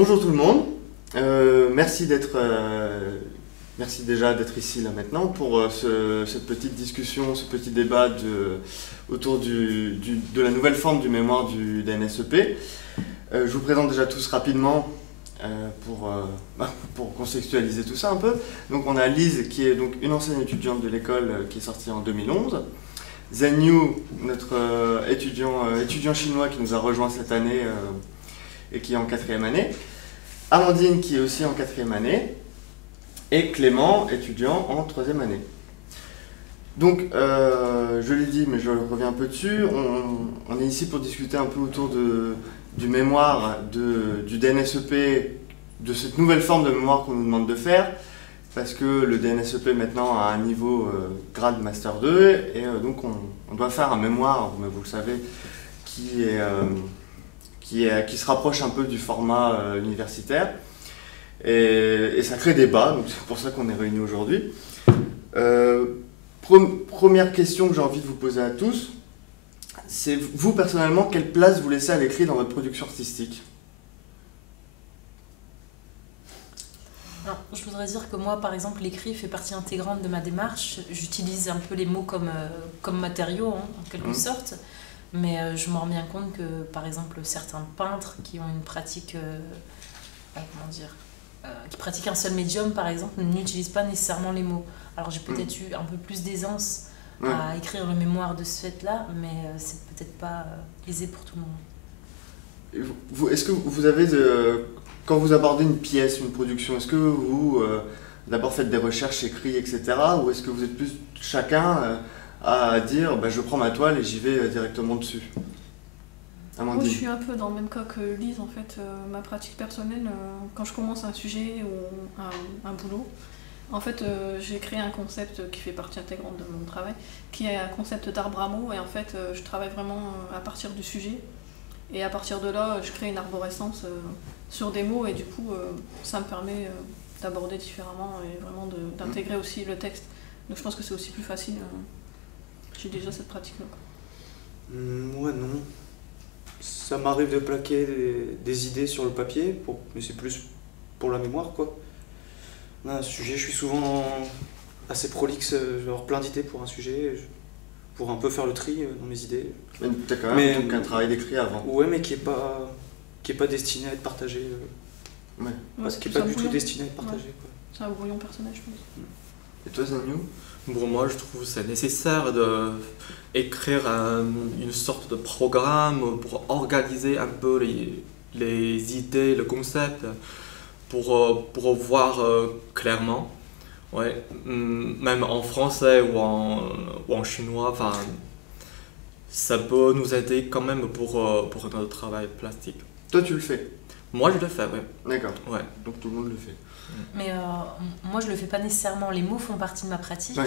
Bonjour tout le monde. Merci merci déjà d'être ici là maintenant pour cette petite discussion, ce petit débat autour de la nouvelle forme du mémoire du DNSEP. Je vous présente déjà tous rapidement pour contextualiser tout ça un peu. Donc on a Lise qui est donc une ancienne étudiante de l'école qui est sortie en 2011. Zhen Yu, notre étudiant chinois qui nous a rejoint cette année et qui est en 4e année. Amandine qui est aussi en 4e année. Et Clément, étudiant en 3e année. Donc, je l'ai dit, mais je reviens un peu dessus, on est ici pour discuter un peu autour du mémoire du DNSEP, de cette nouvelle forme de mémoire qu'on nous demande de faire, parce que le DNSEP maintenant a un niveau grade Master 2, et donc on doit faire un mémoire, mais vous le savez, qui se rapproche un peu du format universitaire. Et ça crée débat, donc c'est pour ça qu'on est réunis aujourd'hui. Première question que j'ai envie de vous poser à tous, c'est vous personnellement, quelle place vous laissez à l'écrit dans votre production artistique? Alors, je voudrais dire que moi, par exemple, l'écrit fait partie intégrante de ma démarche. J'utilise un peu les mots comme matériaux, hein, en quelque sorte. Mais je me rends bien compte que, par exemple, certains peintres qui ont une pratique, comment dire, qui pratiquent un seul médium, par exemple, n'utilisent pas nécessairement les mots. Alors j'ai peut-être eu un peu plus d'aisance à écrire le mémoire de ce fait-là, mais c'est peut-être pas aisé pour tout le monde. Est-ce que vous avez, quand vous abordez une pièce, une production, est-ce que vous d'abord faites des recherches écrites, etc., ou est-ce que vous êtes plus chacun à dire bah, je prends ma toile et j'y vais directement dessus? Moi, je suis un peu dans le même cas que Lise, en fait. Ma pratique personnelle, quand je commence un sujet ou un boulot, en fait, j'ai créé un concept qui fait partie intégrante de mon travail, qui est un concept d'arbre à mots, et en fait, je travaille vraiment à partir du sujet, et à partir de là, je crée une arborescence sur des mots, et du coup, ça me permet d'aborder différemment, et vraiment d'intégrer aussi le texte. Donc je pense que c'est aussi plus facile. J'ai déjà cette pratique-là. Moi, non. Ça m'arrive de plaquer des idées sur le papier, mais c'est plus pour la mémoire, quoi. Un sujet, je suis souvent assez prolixe, je vais avoir plein d'idées pour un sujet, pour un peu faire le tri dans mes idées. Mais tu as quand même un travail d'écrit avant. Ouais, mais qui est pas destiné à être partagé. Ouais. Qui n'est pas du tout destiné à être partagé. Ouais. C'est un brouillon personnel, je pense. Et toi, Zanyu? Pour moi, je trouve que c'est nécessaire d'écrire une sorte de programme pour organiser un peu les idées, le concept, pour voir clairement. Ouais. Même en français ou en chinois, ça peut nous aider quand même pour notre travail plastique. Toi, tu le fais? Moi, je le fais, oui. D'accord. Ouais. Donc tout le monde le fait. Mais moi, je le fais pas nécessairement. Les mots font partie de ma pratique,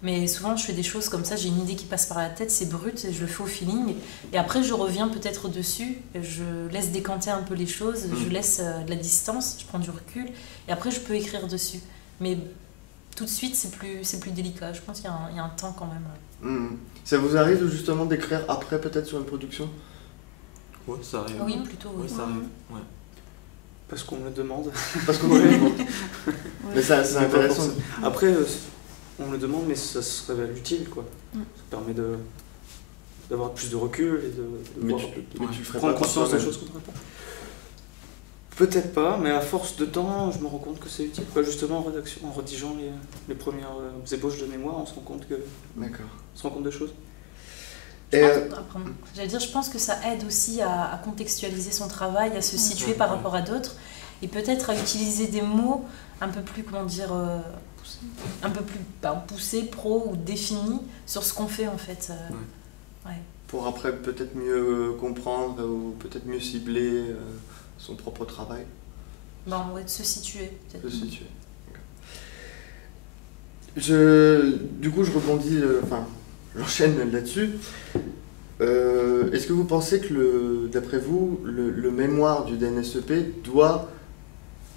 mais souvent, je fais des choses comme ça. J'ai une idée qui passe par la tête, c'est brut, et je le fais au feeling. Et après, je reviens peut-être dessus, je laisse décanter un peu les choses, je laisse de la distance, je prends du recul, et après, je peux écrire dessus. Mais tout de suite, c'est plus délicat. Je pense qu'il y a un temps quand même. Ça vous arrive justement d'écrire après, peut-être, sur une production? Oui, ça arrive. Oui, plutôt. Oui, ça arrive. Ouais. Parce qu'on me le demande. Parce qu'on me le demande. Mais c'est intéressant. Après, on me le demande, mais ça se révèle utile, quoi. Ça permet d'avoir plus de recul et de prendre conscience des choses qu'on ne répond. Peut-être pas, mais à force de temps, je me rends compte que c'est utile. Justement, en rédaction, en rédigeant les premières ébauches de mémoire, on se rend compte de choses. J'allais dire, je pense que ça aide aussi à contextualiser son travail, à se situer par rapport à d'autres, et peut-être à utiliser des mots un peu plus, comment dire, un peu plus poussés, pro ou définis sur ce qu'on fait en fait. Pour après peut-être mieux comprendre ou peut-être mieux cibler son propre travail. De se situer peut-être. Se situer. Du coup, je rebondis, j'enchaîne là-dessus. Est-ce que vous pensez que, d'après vous, le mémoire du DNSEP doit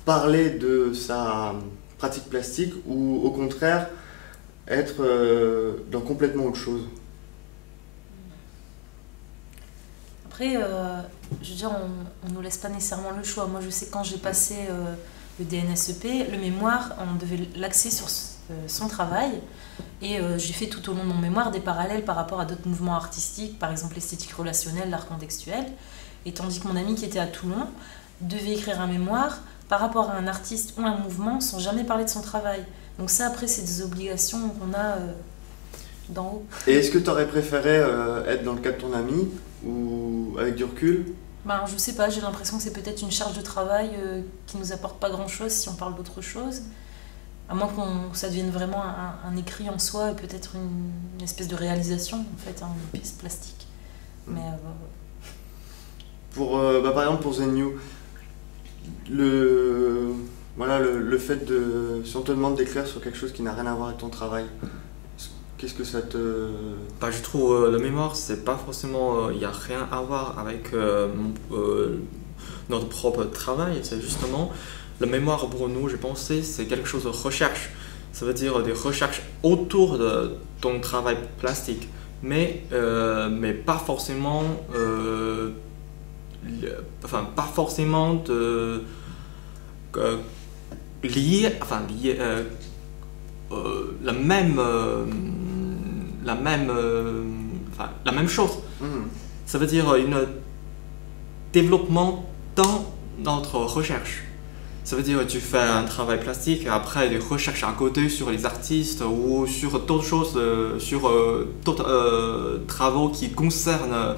parler de sa pratique plastique ou au contraire être dans complètement autre chose? Après, je veux dire, on ne nous laisse pas nécessairement le choix. Moi, je sais que quand j'ai passé le DNSEP, le mémoire, on devait l'axer sur son travail. Et j'ai fait tout au long de mon mémoire des parallèles par rapport à d'autres mouvements artistiques, par exemple l'esthétique relationnelle, l'art contextuel. Et tandis que mon ami qui était à Toulon devait écrire un mémoire par rapport à un artiste ou un mouvement sans jamais parler de son travail. Donc ça, après, c'est des obligations qu'on a d'en haut. Et est-ce que tu aurais préféré être dans le cas de ton ami ou avec du recul? Ben, je sais pas, j'ai l'impression que c'est peut-être une charge de travail qui nous apporte pas grand-chose si on parle d'autre chose. À moins que ça devienne vraiment un écrit en soi et peut-être une espèce de réalisation, en fait, une pièce plastique. Mais, par exemple, pour Zen You, voilà, le fait de... Si on te demande d'écrire sur quelque chose qui n'a rien à voir avec ton travail, qu'est-ce que ça te... Je trouve le mémoire, c'est pas forcément... Il n'y a rien à voir avec notre propre travail, c'est justement... Le mémoire pour nous, je pensais, c'est quelque chose de recherche. Ça veut dire des recherches autour de ton travail plastique, mais pas forcément... pas forcément lié la même chose. Ça veut dire un développement dans notre recherche. Ça veut dire que tu fais un travail plastique et après des recherches à côté sur les artistes ou sur d'autres choses, sur d'autres travaux qui concernent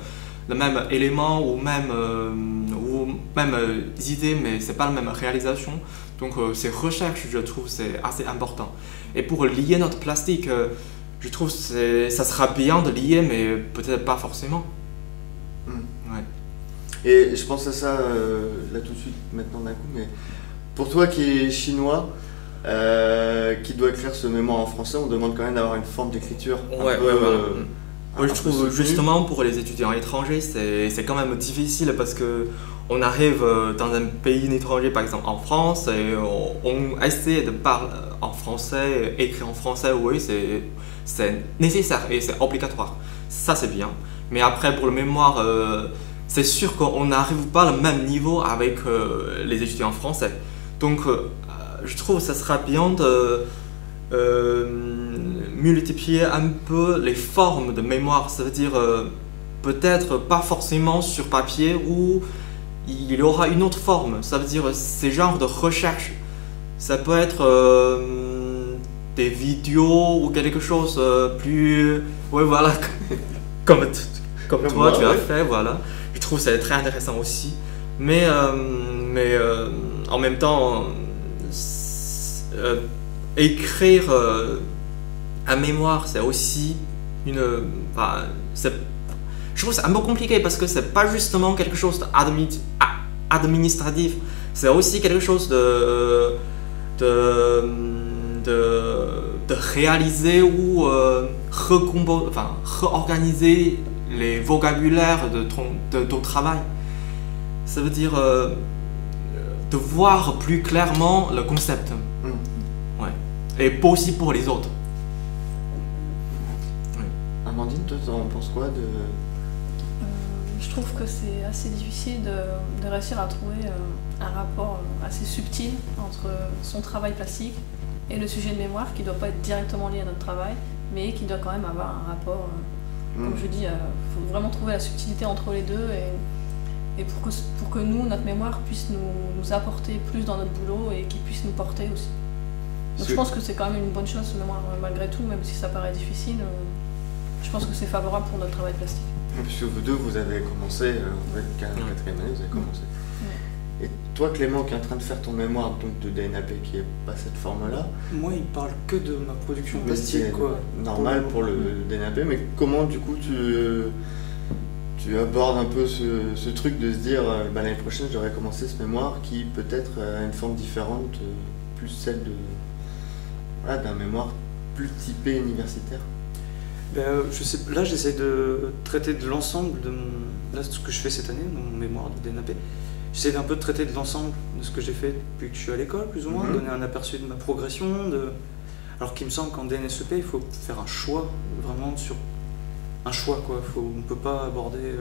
le même élément ou même idée, mais c'est pas la même réalisation. Donc ces recherches, je trouve, c'est assez important. Et pour lier notre plastique, je trouve que ça sera bien de lier, mais peut-être pas forcément. Ouais. Et je pense à ça là tout de suite, maintenant d'un coup, mais pour toi qui es chinois, qui doit écrire ce mémoire en français, on demande quand même d'avoir une forme d'écriture. Je trouve justement pour les étudiants étrangers, c'est quand même difficile parce que on arrive dans un pays étranger, par exemple en France, et on essaie de parler en français, écrire en français, oui, c'est nécessaire et c'est obligatoire. Ça, c'est bien. Mais après, pour le mémoire, c'est sûr qu'on n'arrive pas au même niveau avec les étudiants français. Donc, je trouve que ça sera bien de multiplier un peu les formes de mémoire. Ça veut dire peut-être pas forcément sur papier ou il y aura une autre forme. Ça veut dire ces genres de recherche. Ça peut être des vidéos ou quelque chose plus... Oui, voilà, comme toi moi, tu as fait, voilà. Je trouve que c'est très intéressant aussi. Mais en même temps, écrire un mémoire, c'est aussi une... je trouve que c'est un peu compliqué parce que c'est pas justement quelque chose d'administratif. C'est aussi quelque chose de réaliser ou réorganiser les vocabulaires de ton travail. Ça veut dire de voir plus clairement le concept. Ouais. Et aussi pour les autres. Ouais. Amandine, toi, t'en penses quoi de... Je trouve que c'est assez difficile de réussir à trouver un rapport assez subtil entre son travail plastique et le sujet de mémoire qui ne doit pas être directement lié à notre travail, mais qui doit quand même avoir un rapport. Comme je dis, il faut vraiment trouver la subtilité entre les deux et pour que nous, notre mémoire puisse nous apporter plus dans notre boulot et qu'il puisse nous porter aussi. Donc je pense que c'est quand même une bonne chose, ce mémoire, malgré tout, même si ça paraît difficile. Je pense que c'est favorable pour notre travail plastique. Puisque vous deux, vous avez commencé, vous êtes 4e année, vous avez commencé. Et toi, Clément, qui est en train de faire ton mémoire donc, de DNAP, qui n'est pas cette forme-là. Moi, il parle que de ma production plastique, quoi. Normal pour le DNAP, mais comment, du coup, tu abordes un peu ce truc de se dire, l'année prochaine, j'aurais commencé ce mémoire qui peut-être a une forme différente, plus celle d'un mémoire plus typé universitaire. Je sais, là, j'essaie de traiter de l'ensemble de mon... Là, ce que je fais cette année, mon mémoire de DNAP, j'essaie d'un peu de traiter de l'ensemble de ce que j'ai fait depuis que je suis à l'école, plus ou moins, donner un aperçu de ma progression. Alors qu'il me semble qu'en DNSEP, il faut faire un choix vraiment sur un choix, quoi. On peut pas aborder...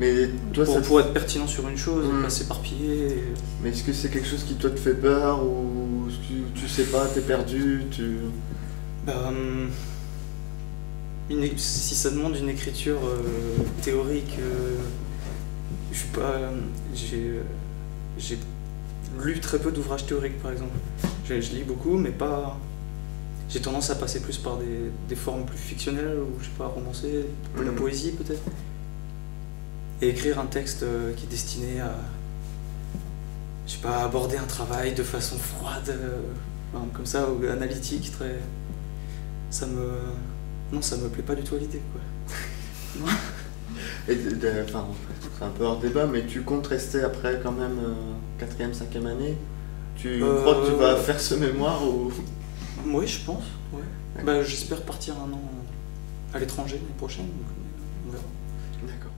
mais toi, pour être pertinent sur une chose, pas s'éparpiller. Mais est-ce que c'est quelque chose qui, toi, te fait peur, ou tu sais pas, t'es perdu, si ça demande une écriture théorique, je suis pas... J'ai lu très peu d'ouvrages théoriques, par exemple. Je lis beaucoup, mais pas... J'ai tendance à passer plus par des formes plus fictionnelles, ou je sais pas, romancer, de la poésie peut-être. Et écrire un texte qui est destiné à... Je sais pas, aborder un travail de façon froide, comme ça, ou analytique, très... Non, ça me plaît pas du tout à l'idée, quoi. Enfin, c'est un peu hors débat, mais tu comptes rester après quand même 4e, 5e année? Tu crois que tu vas faire ce mémoire ou... Oui, je pense. Ouais. J'espère partir un an à l'étranger l'année prochaine, donc on verra. D'accord.